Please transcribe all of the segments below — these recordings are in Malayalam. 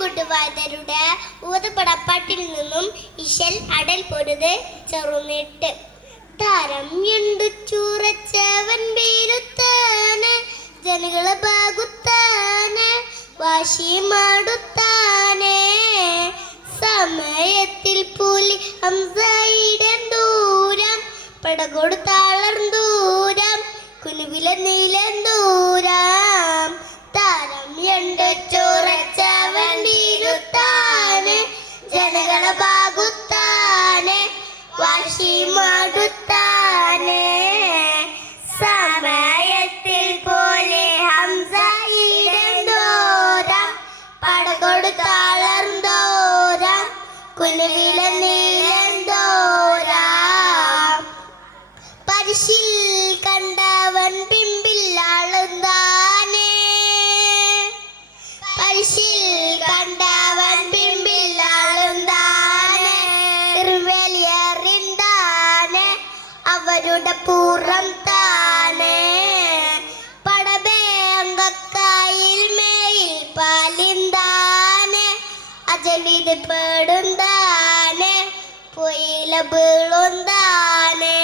കൂട്ടുവായതരുടെ ഊതുപടപ്പാട്ടിൽ നിന്നും ഇശൽ അടൽ പൊരുത് ചെറുനീട്ട് താരം എണ്ടു ചൂറച്ചവൻ വീരുത്താന് ജനകളെ ബാഗുത്താന് വാശി മാടുത്താന് സമയത്തിൽ പൂലി ഹംസയുടെ ദൂരം പടകൊടുത്താളർന്തൂരം കുനുവില നീലന്തൂരം താരം എണ്ടു ചൂറച്ചവൻ വീരുത്താന് ജനകളെ ബാഗുത്താന് വാശി മാടുത്താന് സമയത്തിൽ പോലെ ഹംസയുടെ ദൂരം പടകൊടുത്താളർന്തൂരം കുനുവില നീലന്തൂരം പരിശിൽ കണ്ടവൻ പിമ്പിൽ ആളുന്താനേ പരിശിൽ കണ്ടവൻ പിമ്പിൽ ആളുന്താനേ വലിയറിന്താനേ അവരുടെ പൂർവം താനേ പടബേങ്കക്കായിൽ മേയിൽ പാലിന്താനേ അജലിത് പേടുന്താനേ പൊയില വീളുന്താനേ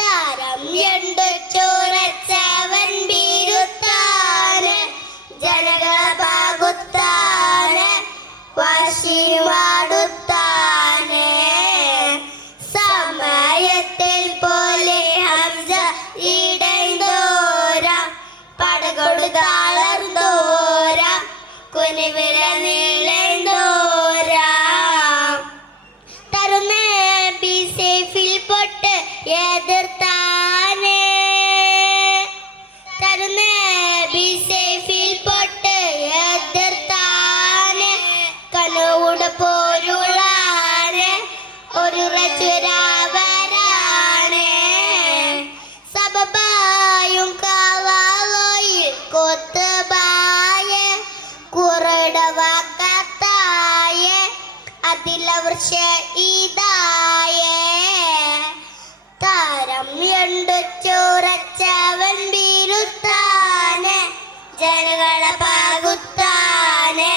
താരം എണ്ടു ചോരച്ചവൻ വീരുത്താന് ജനകളെ ബാഗുത്താന് വാശി മാടുത്താന് സമയത്തിൽ പോലെ ഹംസ ഇടന്തോരം പടകൊടുത്താളർന്തോരം കുനുവില നീലന്തോരം തരുന്നേ ബി സേഫിൽ പൊട്ട് എതിർത്താനേ തരുന്നേ ബി സേഫിൽ പൊട്ട് എതിർത്താനേ കനവുടെ പോരുള്ളാണ് ഒരു റച്ചുരാവരാണ് സബബായും കാവാലോയിൽ കൊത്തുബായെ കുറടവാക്കത്തായെ അതിലവർ ഷഹീദായേ താരം എണ്ടു ചോരച്ചവൻ വീരുത്താന് ജനകളെ പാകുത്താന്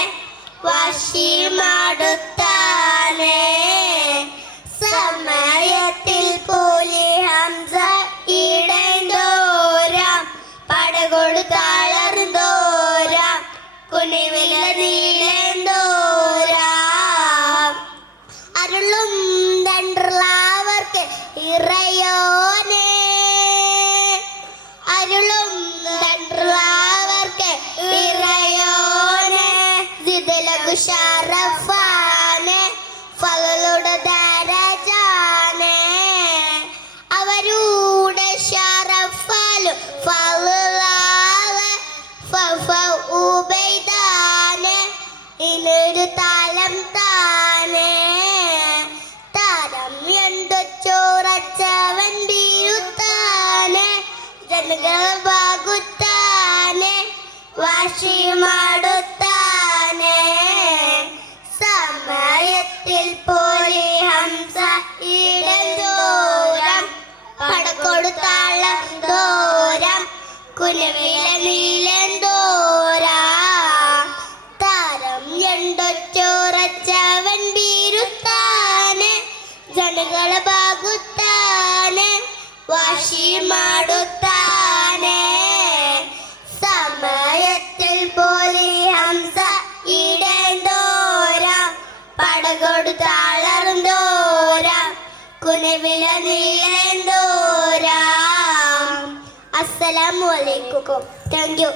വാശി മാടുത്താന് സമയത്തിൽ പോലെ ഹംസ ഇടന്തോരം പടകൊടുത്താളർന്തോരം കുനുവില നീലന്തോരം അരുളും തണ്ടുള്ളവർക്ക് ഇറയോനെ അരുളും തണ്ടുള്ളവർക്ക് ഇറയോനെ ദിദലകു ഷറഫാനെ ഫളുടെ ദരജാനെ അവരുടെ ഷറഫാലു ഫളുലാലെ ഫഉബൈദാനെ ഇനൊരു താലം താനെ താരം എണ്ടു ചോരച്ചവൻ വീരുത്താന് ജനകളെ ബാഗുത്താന് വാശി മാടുത്താന് സമയത്തിൽ പോലെ ഹംസ ഇടന്തോരം പടകൊടുത്താളന്തോരം കുനുവില നീലന്തോരം താരം എണ്ടു ചോരച്ചവൻ വീരുത്താന് ജനകളെ ബാഗുത്താന് വാശി മാടുത്താന് സമയത്തിൽ പോലെ ഹംസ ഇടന്തോരം പടകൊടുത്താളർന്തോരം കുനുവില നീലന്തോരം. അസ്സലാമു അലൈക്കും. Thank you.